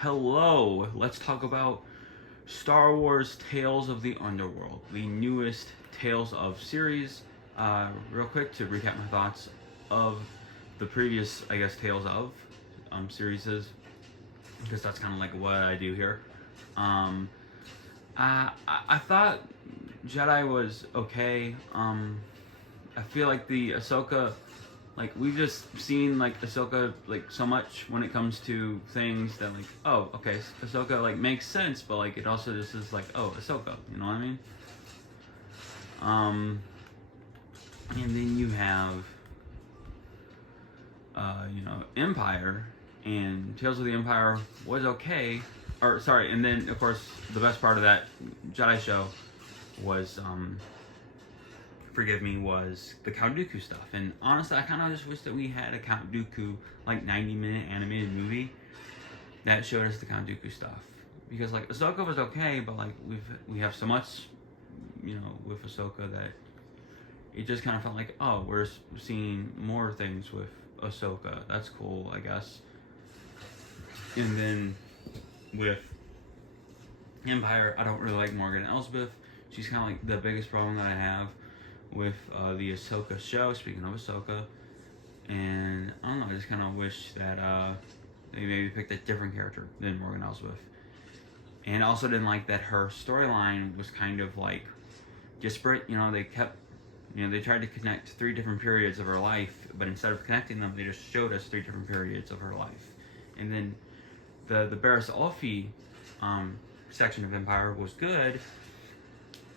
Hello, let's talk about Star Wars Tales of the Underworld, the newest Tales of series. Real quick to recap my thoughts of the previous, Tales of series, because that's kind of like what I do here. I thought Jedi was okay. I feel like the Ahsoka, like we've just seen like Ahsoka like so much when it comes to things that like, oh, okay, Ahsoka like makes sense, but like it also just is like, oh, Ahsoka, you know what I mean? And then you have Empire, and Tales of the Empire was okay. Or sorry, and then of course the best part of that Jedi show was was the Count Dooku stuff. And honestly, I kind of just wish that we had a Count Dooku like 90-minute animated movie that showed us the Count Dooku stuff. Because like Ahsoka was okay, but like we have so much, with Ahsoka that it just kind of felt like, oh, we're seeing more things with Ahsoka. That's cool, I guess. And then with Empire, I don't really like Morgan Elsbeth. She's kind of like the biggest problem that I have with the Ahsoka show. Speaking of Ahsoka, and I don't know, I just kind of wish that they maybe picked a different character than Morgan Elsbeth. And I also didn't like that her storyline was kind of like disparate. They tried to connect 3 different periods of her life, but instead of connecting them, they just showed us 3 different periods of her life. And then the Barriss Offee section of Empire was good,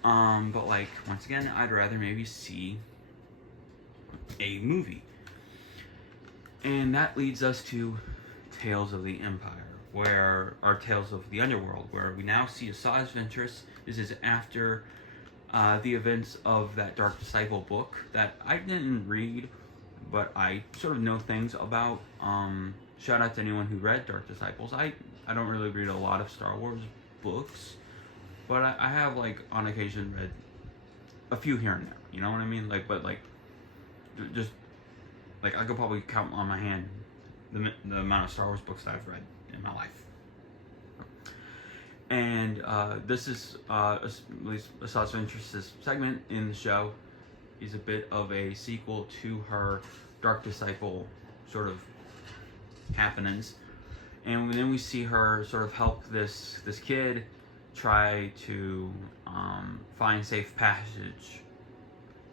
but like once again, I'd rather maybe see a movie. And that leads us to Tales of the Empire, our Tales of the Underworld, where we now see Asajj Ventress. This is after the events of that Dark Disciple book that I didn't read, but I sort of know things about. Shout out to anyone who read Dark Disciples. I don't really read a lot of Star Wars books, but I have like on occasion read a few here and there. You know what I mean? Just like I could probably count on my hand the amount of Star Wars books that I've read in my life. And this is at least Asajj Ventress' segment in the show is a bit of a sequel to her Dark Disciple sort of happenings, and then we see her sort of help this kid try to find safe passage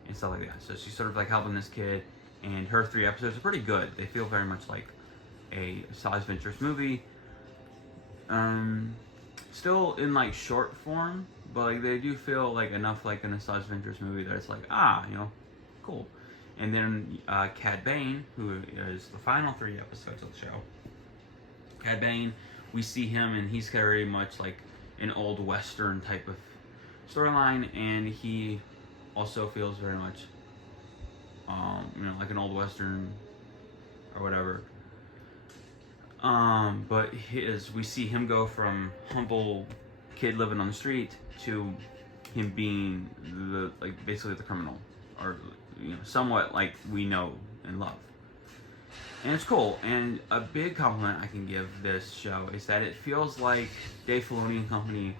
and stuff like that. So she's sort of like helping this kid, and her 3 episodes are pretty good. They feel very much like a Asajj Ventress movie. Still in like short form, but like they do feel like enough like an Asajj Ventress movie that it's like, cool. And then Cad Bane, who is the final 3 episodes of the show. Cad Bane, we see him and he's very much like an old Western type of storyline, and he also feels very much, like an old Western or whatever. But we see him go from humble kid living on the street to him being basically the criminal, or somewhat like we know and love. And it's cool. And a big compliment I can give this show is that it feels like Dave Filoni and company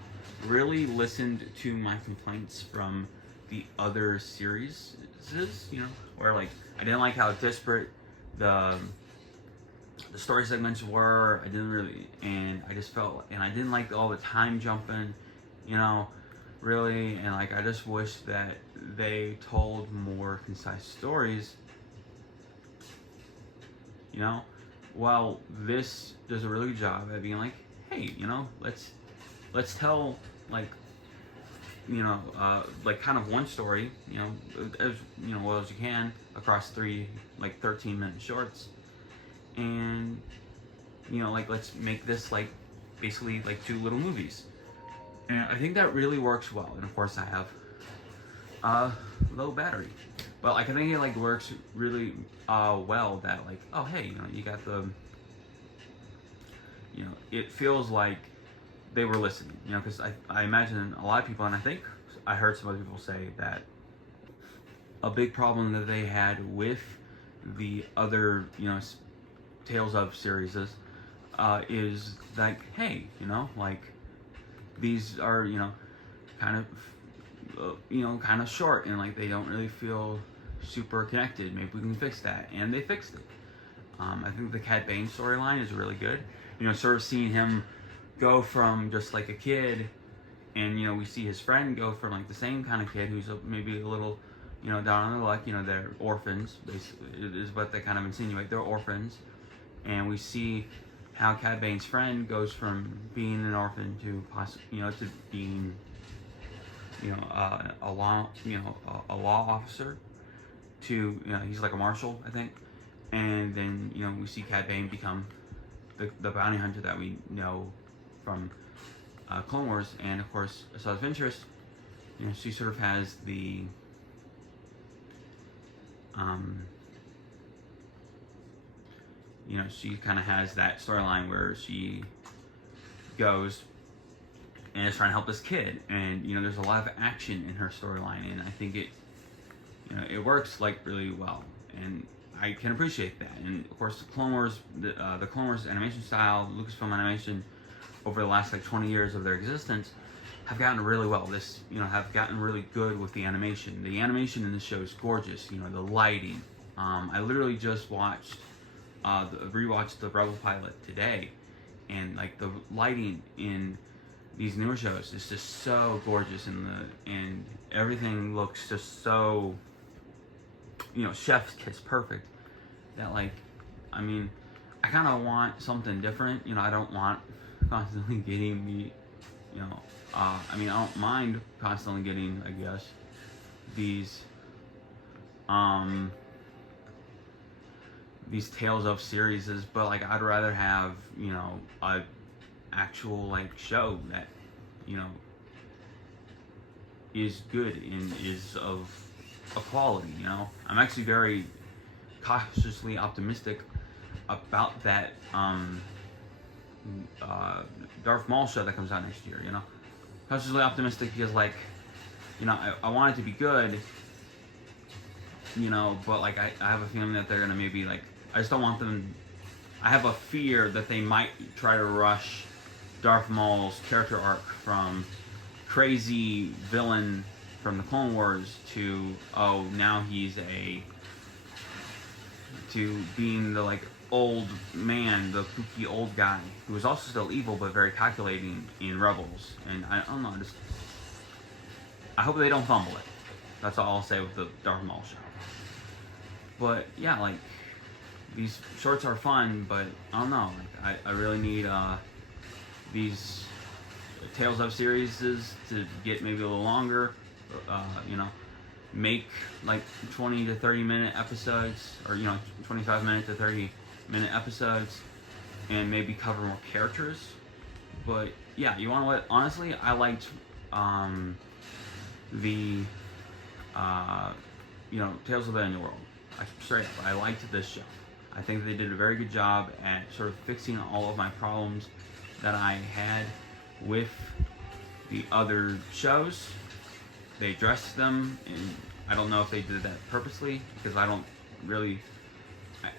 really listened to my complaints from the other series, where like I didn't like how disparate the story segments were. I didn't really, and I just felt, and I didn't like all the time jumping, really, and like I just wish that they told more concise stories. Well, this does a really good job at being like, hey, let's tell like kind of one story, as well as you can across 3 like 13-minute shorts, and let's make this like basically like 2 little movies. And I think that really works well. And of course I have low battery, but like I think it like works really well that like, oh hey, you got the it feels like they were listening, because I imagine a lot of people, and I think I heard some other people say that a big problem that they had with the other Tales of series is like, hey, like these are kind of kind of short, and like they don't really feel super connected. Maybe we can fix that, and they fixed it. I think the Cad Bane storyline is really good. Sort of seeing him go from just like a kid, and we see his friend go from like the same kind of kid who's maybe a little down on their luck. They're orphans, basically, is what they kind of insinuate. They're orphans, and we see how Cad Bane's friend goes from being an orphan to to being a law officer, to he's like a marshal, I think. And then we see Cad Bane become the bounty hunter that we know from Clone Wars. And of course, as of interest, she sort of has the she kind of has that storyline where she goes and is trying to help this kid, and there's a lot of action in her storyline, and I think it it works like really well, and I can appreciate that. And of course, the Clone Wars animation style, Lucasfilm animation, over the last like 20 years of their existence, have gotten really well. Have gotten really good with the animation. The animation in this show is gorgeous. The lighting. I literally just rewatched the Rebel pilot today, and like the lighting in these newer shows is just so gorgeous, and everything looks just so chef's kiss perfect, that like, I mean, I kind of want something different. I don't want constantly getting the I mean, I don't mind constantly getting, I guess, these Tales of series, but like I'd rather have a actual like show that is good and is of a quality. I'm actually very cautiously optimistic about that Darth Maul show that comes out next year. Cautiously optimistic because like I want it to be good, but like I have a feeling that they're gonna maybe like, I just don't want them. I have a fear that they might try to rush Darth Maul's character arc from crazy villain from the Clone Wars to now he's to being the like old man, the kooky old guy who is also still evil but very calculating in Rebels. And I don't know, I hope they don't fumble it. That's all I'll say with the Darth Maul show. But yeah, like these shorts are fun, but I don't know. Like I really need these Tales of series to get maybe a little longer. Make like 20 to 30 minute episodes, or 25 minute to 30 minute episodes, and maybe cover more characters. But yeah, you want to what? Honestly, I liked the Tales of the Underworld. Straight up, I liked this show. I think they did a very good job at sort of fixing all of my problems that I had with the other shows. They addressed them, and I don't know if they did that purposely, because I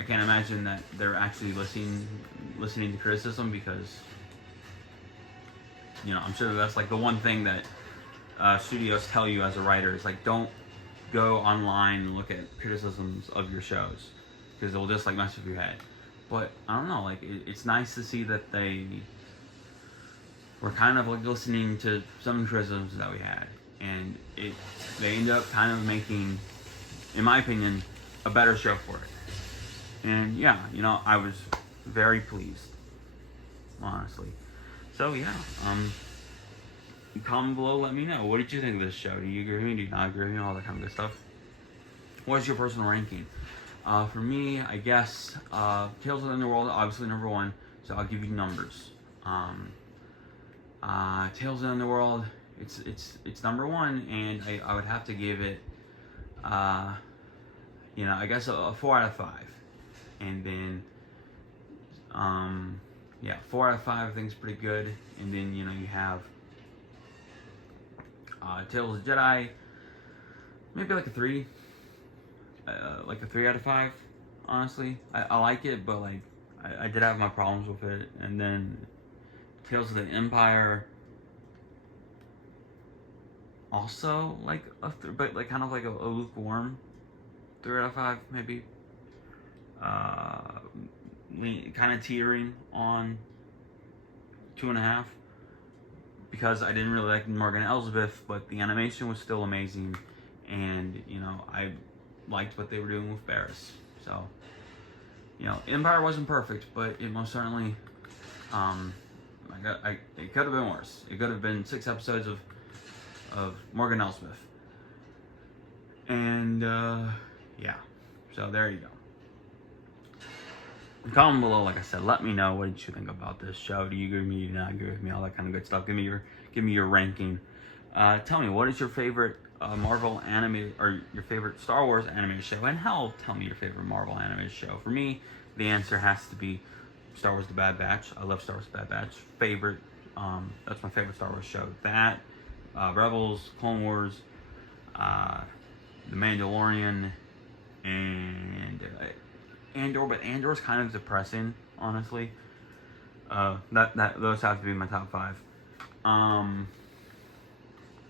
can't imagine that they're actually listening to criticism, because I'm sure that's like the one thing that studios tell you as a writer is like, don't go online and look at criticisms of your shows, because it'll just like mess with your head. But I don't know, like it's nice to see that they were kind of like listening to some criticisms that we had, and they ended up kind of making, in my opinion, a better show for it. And yeah, I was very pleased, honestly. So yeah, comment below, let me know. What did you think of this show? Do you agree with me? Do you not agree with me? All that kind of good stuff. What is your personal ranking? For me, I guess Tales of the Underworld, obviously number 1. So I'll give you numbers. Tales of the Underworld, it's number 1, and I would have to give it, I guess a 4 out of 5. And then, 4 out of 5 I think is pretty good. And then you have Tales of the Jedi, maybe like a 3. Like a 3 out of 5, honestly. I like it, but like I did have my problems with it. And then Tales of the Empire, also like but like kind of like a lukewarm 3 out of 5 maybe. Kind of teetering on 2.5 because I didn't really like Morgan Elsbeth, but the animation was still amazing, and you know I liked what they were doing with Barris. So you know, Empire wasn't perfect, but it most certainly it could have been worse. It could have been 6 episodes of Morgan Elsbeth, and yeah. So there you go. Comment below, like I said, let me know what did you think about this show. Do you agree with me? Do you not agree with me? All that kind of good stuff. Give me your ranking. Tell me, what is your favorite Marvel animated or your favorite Star Wars animated show? And hell, tell me your favorite Marvel animated show. For me, the answer has to be Star Wars: The Bad Batch. I love Star Wars: The Bad Batch. That's my favorite Star Wars show. That, Rebels, Clone Wars, The Mandalorian, and Andor, but Andor's kind of depressing, honestly. Those have to be my top 5.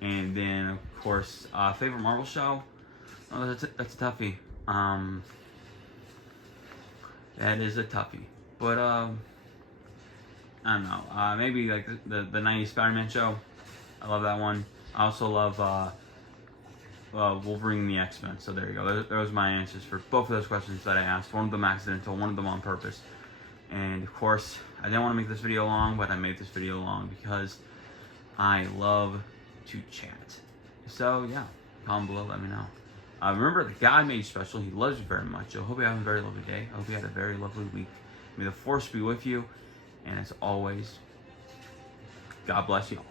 And then of course, favorite Marvel show. Oh, that's a toughie. That is a toughie. But I don't know. Maybe like the 90s Spider-Man show. I love that one. I also love Wolverine and the X-Men. So there you go. Those are my answers for both of those questions that I asked. One of them accidental, one of them on purpose. And of course, I didn't want to make this video long, but I made this video long because I love to chat. So yeah, comment below, let me know. Remember, the God made you special. He loves you very much. I hope you have a very lovely day. I hope you had a very lovely week. May the Force be with you. And as always, God bless you all.